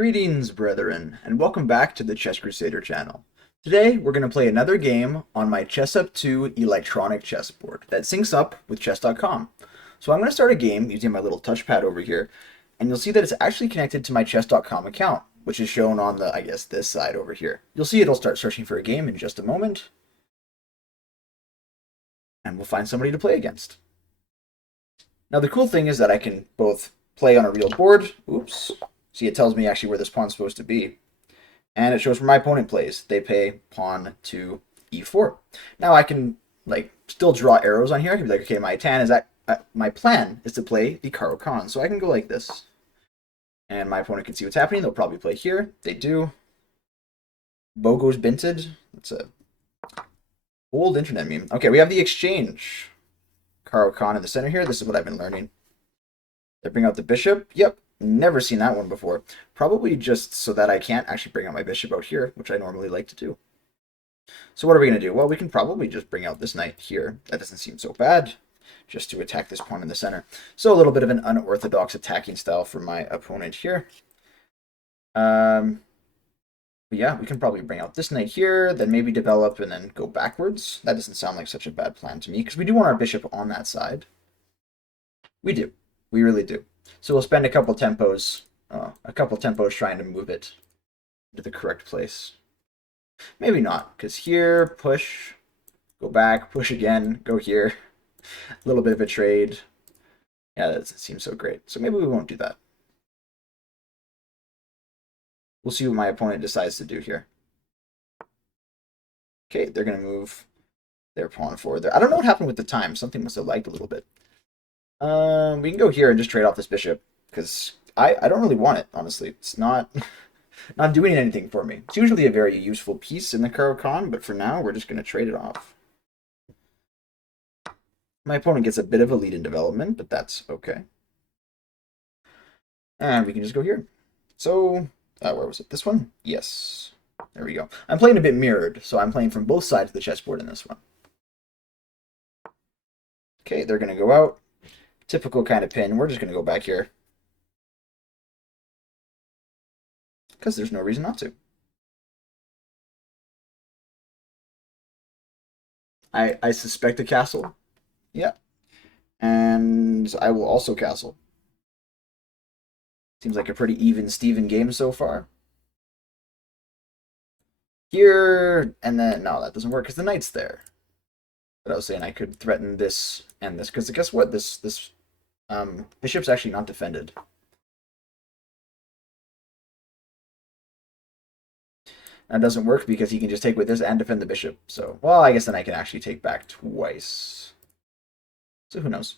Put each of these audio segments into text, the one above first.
Greetings, brethren, and welcome back to the Chess Crusader channel. Today, we're going to play another game on my ChessUp2 electronic chessboard that syncs up with chess.com. So I'm going to start a game using my little touchpad over here, and you'll see that it's actually connected to my chess.com account, which is shown on the, this side over here. You'll see it'll start searching for a game in just a moment, and we'll find somebody to play against. Now, the cool thing is that I can both play on a real board. Oops. See, it tells me actually where this pawn's supposed to be. And it shows where my opponent plays. They play pawn to e4. Now I can still draw arrows on here. I can be like, okay, my plan is to play the Caro-Kann. So I can go like this. And my opponent can see what's happening. They'll probably play here. They do. Bogo's Binted. That's a old internet meme. Okay, we have the exchange. Caro-Kann in the center here. This is what I've been learning. They bring out the bishop. Yep. Never seen that one before. Probably just so that I can't actually bring out my bishop out here, which I normally like to do. So what are we going to do? Well, we can probably just bring out this knight here. That doesn't seem so bad, just to attack this pawn in the center. So a little bit of an unorthodox attacking style for my opponent here. But yeah, we can probably bring out this knight here, then maybe develop and then go backwards. That doesn't sound like such a bad plan to me, because we do want our bishop on that side. We do. We really do. So we'll spend a couple tempos trying to move it to the correct place. Maybe not, because here, push, go back, push again, go here. A little bit of a trade. Yeah, that doesn't seem so great. So maybe we won't do that. We'll see what my opponent decides to do here. Okay, they're going to move their pawn forward there. I don't know what happened with the time. Something must have lagged a little bit. We can go here and just trade off this bishop, because I don't really want it, honestly. It's not doing anything for me. It's usually a very useful piece in the Caro-Kann, but for now, we're just going to trade it off. My opponent gets a bit of a lead in development, but that's okay. And we can just go here. So, where was it? This one? Yes. There we go. I'm playing a bit mirrored, so I'm playing from both sides of the chessboard in this one. Okay, they're going to go out. Typical kind of pin. We're just going to go back here, because there's no reason not to. I suspect a castle. Yeah. And I will also castle. Seems like a pretty even-steven game so far. Here, and then, no, that doesn't work because the knight's there. But I was saying I could threaten this and this, because guess what? This bishop's actually not defended. That doesn't work because he can just take with this and defend the bishop. So, well, I guess then I can actually take back twice. So who knows?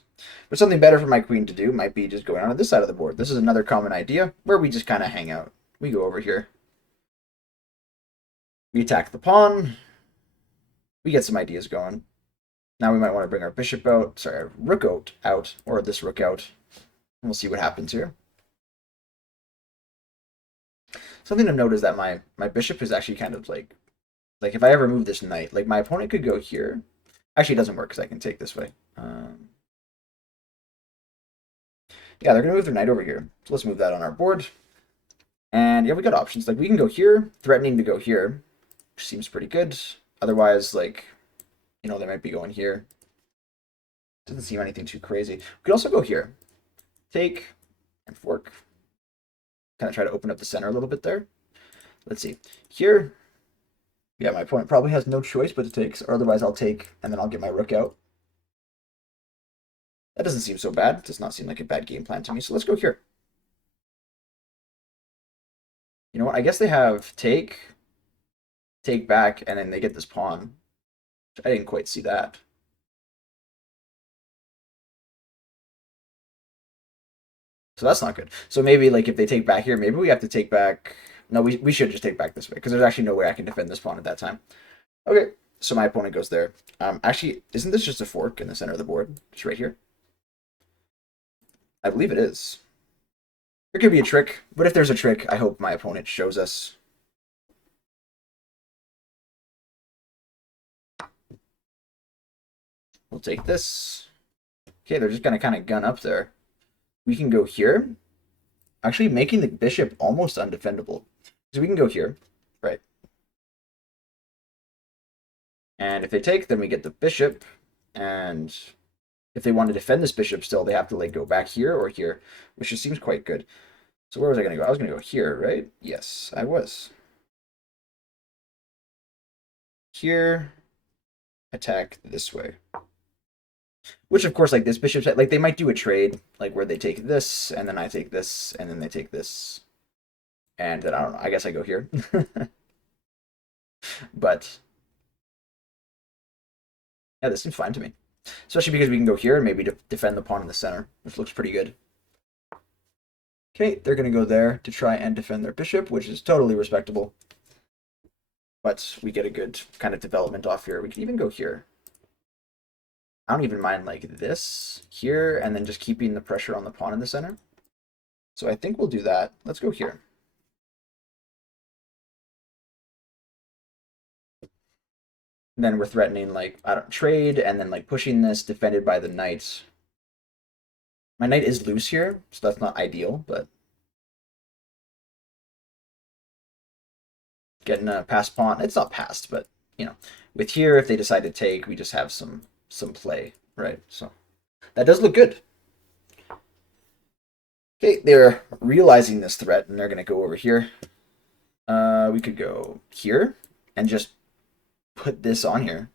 But something better for my queen to do might be just going on this side of the board. This is another common idea where we just kind of hang out. We go over here. We attack the pawn. We get some ideas going. Now we might want to bring our bishop out. Sorry, our rook out, or this rook out. And we'll see what happens here. Something to note is that my bishop is actually kind of like if I ever move this knight, my opponent could go here. Actually, it doesn't work because I can take this way. Yeah, they're going to move their knight over here. So let's move that on our board. And yeah, we got options. We can go here, threatening to go here, which seems pretty good. Otherwise, they might be going here. Doesn't seem anything too crazy. We could also go here. Take and fork. Kind of try to open up the center a little bit there. Let's see. Here, yeah, my opponent probably has no choice but to take, or otherwise I'll take, and then I'll get my rook out. That doesn't seem so bad. It does not seem like a bad game plan to me, so let's go here. You know what? I guess they have take back, and then they get this pawn. I didn't quite see that. So that's not good. So maybe if they take back here, maybe we have to take back. No, we should just take back this way, because there's actually no way I can defend this pawn at that time. Okay, so my opponent goes there. Actually, isn't this just a fork in the center of the board? It's right here. I believe it is. There could be a trick, but if there's a trick, I hope my opponent shows us. We'll take this. Okay, they're just going to kind of gun up there. We can go here. actually making the bishop almost undefendable. So we can go here, right? And if they take, then we get the bishop. And if they want to defend this bishop still, they have to like go back here or here, which just seems quite good. So where was I going to go? I was going to go here, right? Yes, I was. Here, attack this way. Which, of course, like this bishop, like they might do a trade, like where they take this, and then I take this, and then they take this. And then I don't know, I guess I go here. But, yeah, this seems fine to me. Especially because we can go here and maybe defend the pawn in the center, which looks pretty good. Okay, they're going to go there to try and defend their bishop, which is totally respectable. But we get a good kind of development off here. We can even go here. I don't even mind like this here, and then just keeping the pressure on the pawn in the center. So I think we'll do that. Let's go here. And then we're threatening like, I don't trade, and then like pushing this defended by the knight. My knight is loose here, so that's not ideal, but getting a passed pawn. It's not passed, but you know, with here, if they decide to take, we just have some play, right? So that does look good. Okay, they're realizing this threat, and they're going to go over here. We could go here and just put this on here.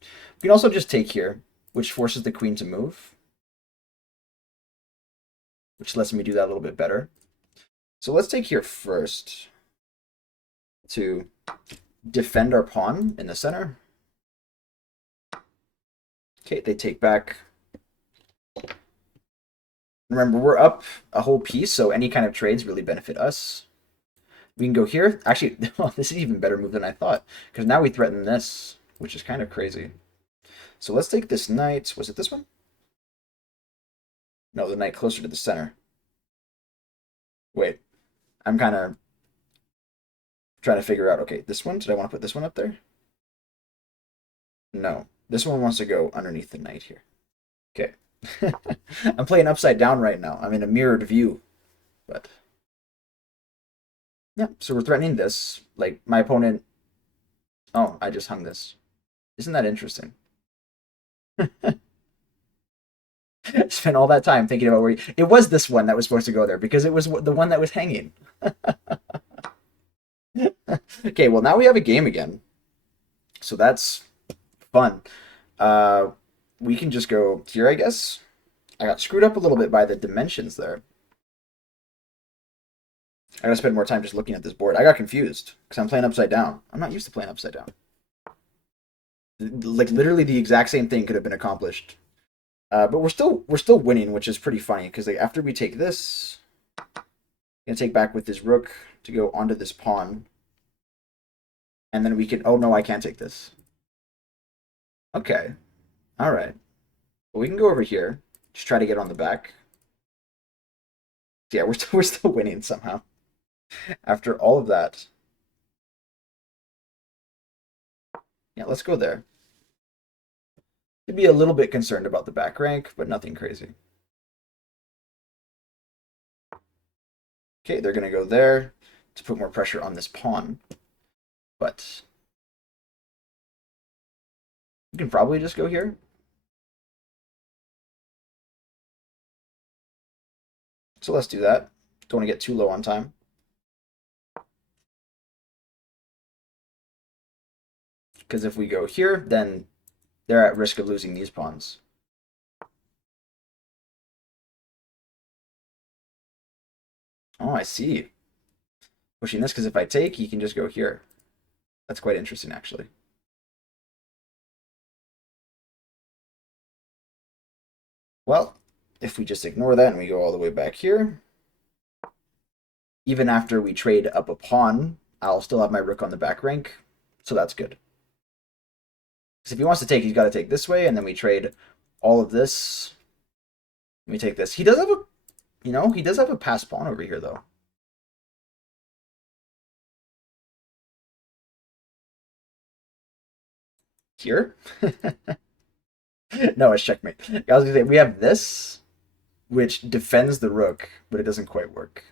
We can also just take here, which forces the queen to move, which lets me do that a little bit better. So let's take here first to defend our pawn in the center. Okay, they take back. Remember, we're up a whole piece, so any kind of trades really benefit us. We can go here. Actually, oh, this is even better move than I thought, because now we threaten this, which is kind of crazy. So let's take this knight. Was it this one? No, the knight closer to the center. Wait, I'm kind of trying to figure out, okay, this one? Did I want to put this one up there? No, this one wants to go underneath the knight here. Okay. I'm playing upside down right now. I'm in a mirrored view, but yeah, so we're threatening this. Like, my opponent... Oh, I just hung this. Isn't that interesting? Spent all that time thinking about where... It was this one that was supposed to go there, because it was the one that was hanging. Okay, well, now we have a game again. So that's fun. We can just go here, I guess. I got screwed up a little bit by the dimensions there. I gotta spend more time just looking at this board. I got confused because I'm playing upside down. I'm not used to playing upside down. Like literally the exact same thing could have been accomplished, but we're still winning, which is pretty funny because like after we take this, I'm gonna take back with this rook to go onto this pawn, and then we can. Oh no, I can't take this. Okay, all right. Well, we can go over here. Just try to get on the back. Yeah, we're still winning somehow after all of that. Yeah, let's go there. To be a little bit concerned about the back rank, but nothing crazy. Okay, they're going to go there to put more pressure on this pawn. But you can probably just go here. So let's do that. Don't want to get too low on time. Because if we go here, then they're at risk of losing these pawns. Oh, I see. Pushing this because if I take, he can just go here. That's quite interesting, actually. Well, if we just ignore that and we go all the way back here, even after we trade up a pawn, I'll still have my rook on the back rank, so that's good. Because if he wants to take, he's got to take this way, and then we trade all of this. Let me take this. He does have a, he does have a passed pawn over here, though. Here? No, it's checkmate. I was going to say, we have this, which defends the rook, but it doesn't quite work.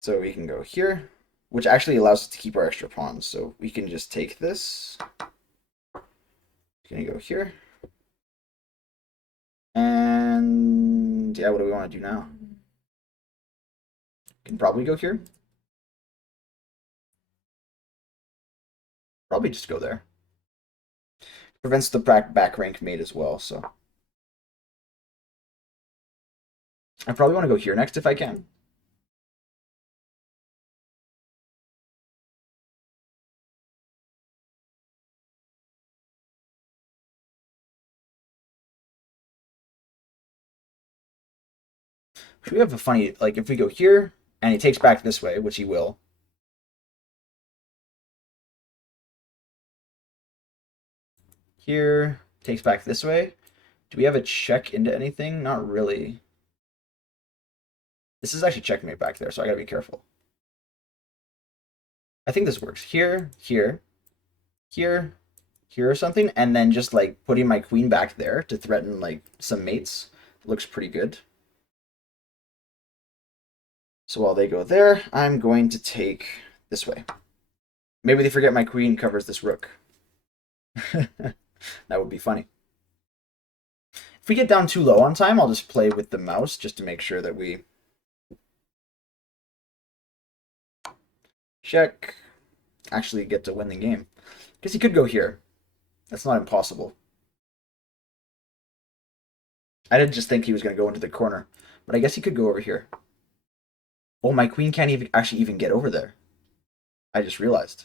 So we can go here, which actually allows us to keep our extra pawns. So we can just take this. Gonna go here. And yeah, what do we want to do now? Can probably go here. Probably just go there. Prevents the back rank mate as well, so. I probably want to go here next if I can. We have a funny, like, if we go here, and he takes back this way, which he will. Here, takes back this way. Do we have a check into anything? Not really. This is actually checkmate back there, so I gotta be careful. I think this works. Here, here, here, here or something, and then just like putting my queen back there to threaten like some mates looks pretty good. So while they go there, I'm going to take this way. Maybe they forget my queen covers this rook. That would be funny. If we get down too low on time, I'll just play with the mouse just to make sure that we check, actually get to win the game. Because he could go here. That's not impossible. I didn't just think he was going to go into the corner, but I guess he could go over here. Oh, my queen can't even actually even get over there. I just realized.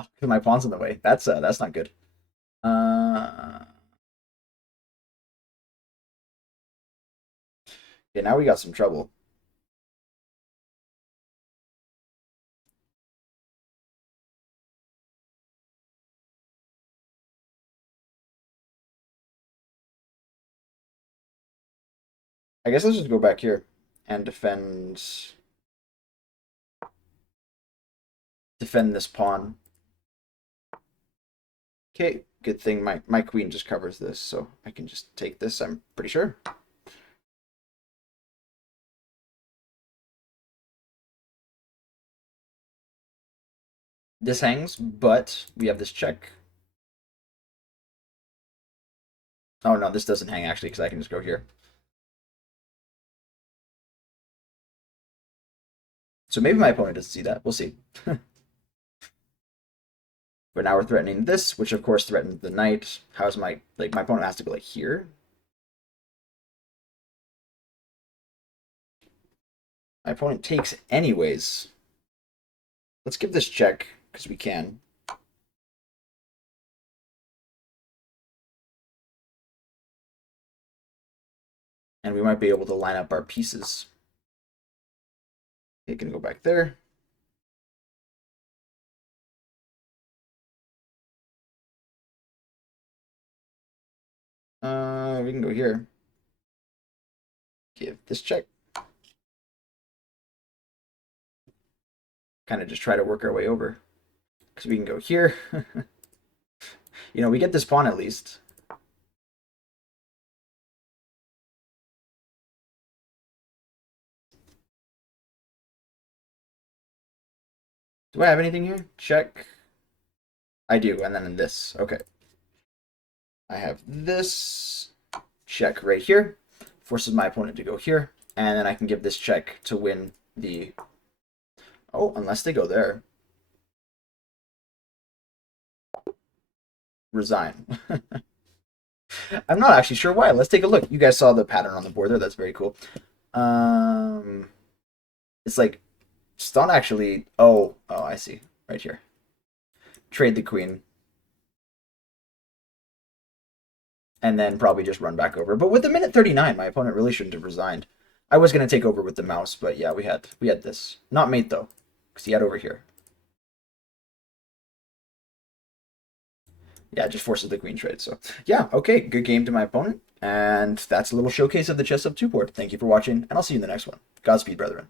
Oh, my pawn's in the way. That's not good. Okay, now we got some trouble. I guess let's just go back here and defend this pawn. Okay, good thing my queen just covers this, so I can just take this, I'm pretty sure. This hangs, but we have this check. Oh no, this doesn't hang actually, because I can just go here. So maybe my opponent doesn't see that. We'll see. But now we're threatening this, which of course threatens the knight. How's my opponent has to go like here? My opponent takes anyways. Let's give this check, because we can. And we might be able to line up our pieces. It can go back there. We can go here. Give this check. Kind of just try to work our way over. Because we can go here. You know, we get this pawn at least. Do I have anything here? Check. I do, and then in this. Okay. I have this check right here. Forces my opponent to go here. And then I can give this check to win the... Oh, unless they go there. Resign. I'm not actually sure why. Let's take a look. You guys saw the pattern on the board there. That's very cool. It's like, it's not actually... Oh, I see. Right here. Trade the queen. And then probably just run back over. But with the minute 39, my opponent really shouldn't have resigned. I was going to take over with the mouse, but yeah, we had this. Not mate, though, because he had over here. Yeah, it just forces the queen trade. So yeah, okay, good game to my opponent. And that's a little showcase of the ChessUp2 board. Thank you for watching, and I'll see you in the next one. Godspeed, brethren.